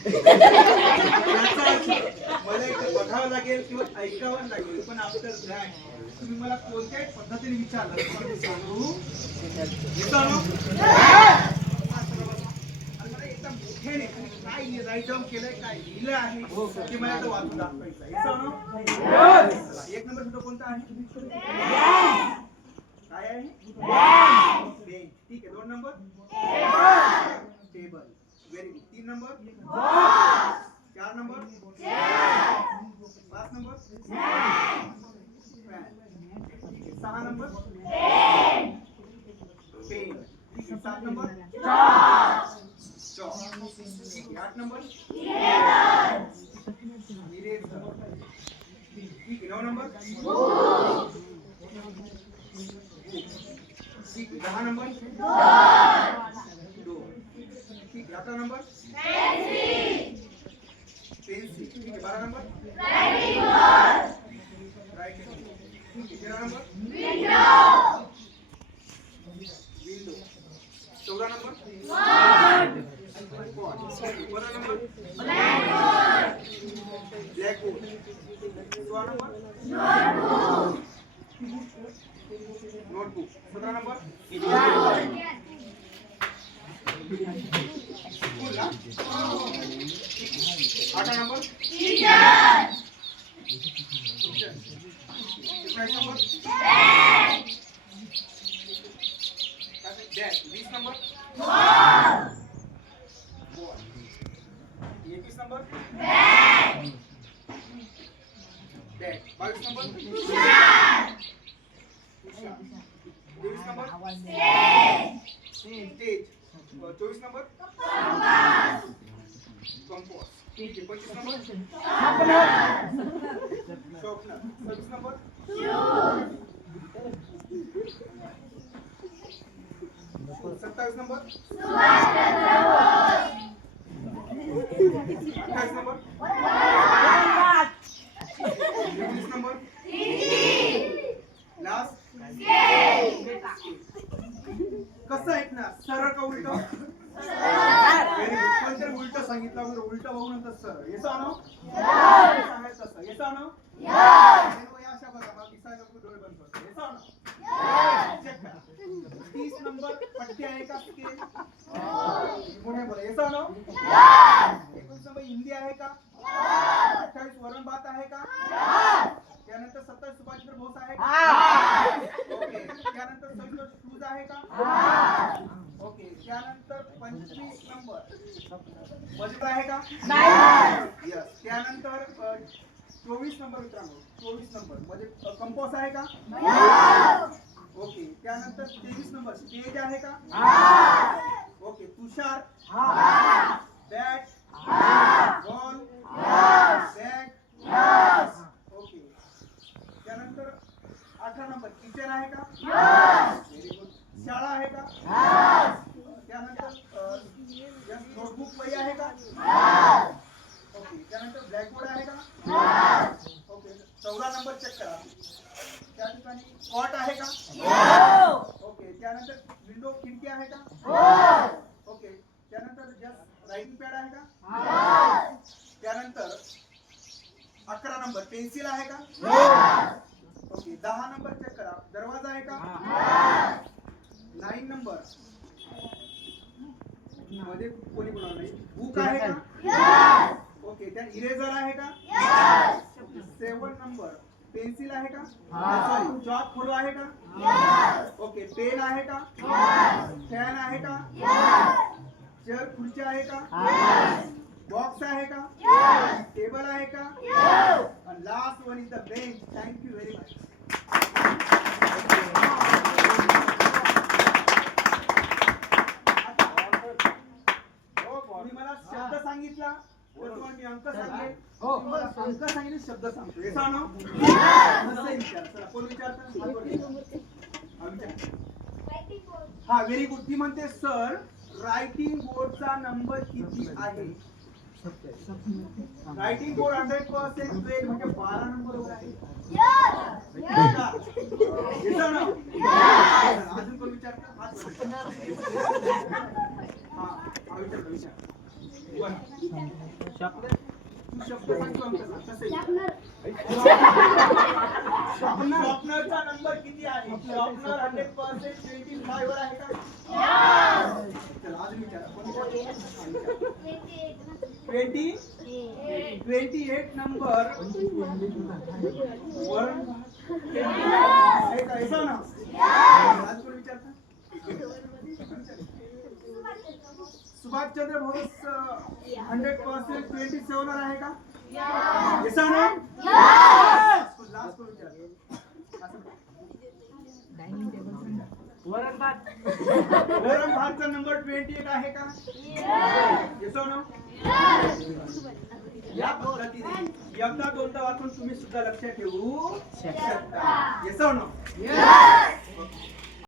मला इथे बघावं लागेल किंवा ऐकावं लागेल, पण आफ्टर दॅट तुम्ही मला कोणत्याही पद्धतीने विचारलं तर मी सांगू मला एकदम मोठ्याने काय राईट डाऊन केलंय, काय लिहिलं आहे ते मला आता वाचून दाखवायचं आहे. एक नंबर शब्द कोणता आहे? काय आहे? बेंच. ठीक आहे. 2 number table. Very good. 3 number 4 number 5 number 6 number pen. ठीक आहे. 7 नंबर चॉक. ठीक आहे. 8 नंबर इरेजर. ठीक आहे. 9 नंबर ठीक है. 10 नंबर डोर. ठीक है. 11 नंबर पेंसिल. ठीक है. 12 नंबर राइटिंग बोर्ड. ठीक है. 13 number window. 14 number 15 number black board. 16 number notebook. 17 number school ना. 18 number teacher. 19 number dad. 20 number ball. 21 number dad. 22 number 23 number stage. 24 number compost. ठीक है. 25 number sharpener. 26 number 27 number 28 number 19 number last कसं ऐकणार? सरळ का उलट? कोणतरी उलट सांगितलं म्हणजे उलट बघून नंतर सरळ. येस आनो सांगायचं असतं. येस आनो अशा बघा मग दिसायला डोळे बंद करतो. येस आनो चेक करा. 30 नंबर पट्टी आहे का? स्केल पुढे बोला. येस आनो 19 नंबर हिंदी आहे का? 28 वरण भात आहे का? त्यानंतर 27 सुभाषचंद्र बोस आहे का? ओके. त्यानंतर 26 शूज आहे का? ओके. त्यानंतर 25 नंबर बजेट आहे का? यस. त्यानंतर 24 नंबर मित्रांनो 24 नंबर मध्ये कंपोस्ट आहे का? ओके. त्यानंतर 23 नंबर स्टेज आहे का? ओके. तुषार बॅट बॉल बॅग. ओके. त्यानंतर 18 नंबर टीचर आहे का? Very good. शाळा आहे का? त्यानंतर नोटबुक वही आहे का? ओके. त्यानंतर ब्लॅकबोर्ड आहे का? ओके. 14 नंबर चेक करा. त्या ठिकाणी कॉट आहे का? ओके. त्यानंतर विंडो खिडकी आहे का? ओके. त्यानंतर जस्ट रायटिंग पॅड आहे का? त्यानंतर 11 नंबर पेन्सिल आहे का? ओके. 10 नंबर चेक करा. दरवाजा आहे का? 9 नंबर मध्ये कोणी बोलणार नाही. बुक आहे का? ओके. त्या इरेजर आहे का? 7 नंबर पेन्सिल आहे का? सॉरी चॉक खोडू आहे का? ओके. पेन आहे का? फॅन आहे का? चेअर खुर्ची आहे का? बॉक्स आहे का? टेबल आहे का? आणि last one is the bench. Thank you very much. तुम्ही मला शब्द सांगितला तर तुम्हाला मी अंक सांगेल. अंक सांगितले शब्द सांगतो. हे सांग विचार. चला कोण विचारतं? हा व्हेरी गुड. ती म्हणते सर रायटिंग बोर्डचा नंबर किती आहे? रायटिंग बोर्ड 100% वेल म्हणजे 12 नंबर वर आहे. अजून कोण विचारतं? हा विचार. तू शब्द सांगतो आमचा तसे शॉपनरचा नंबर किती आहे? शॉपनर 100% 25 वर आहे का? चला अजून विचारा. 28 नंबर वरण आहे का? ऐसा ना आज कोण विचारता? सुभाषचंद्र बोस 100% 27 वर आहे का? ऐसा ना लास्ट कोण विचारता? वरण भातचा नंबर 28 आहे का? येसो ना या पद्धतीने एकदा दोनदा वाचून तुम्ही सुद्धा लक्षात ठेवू शकता. येसो ना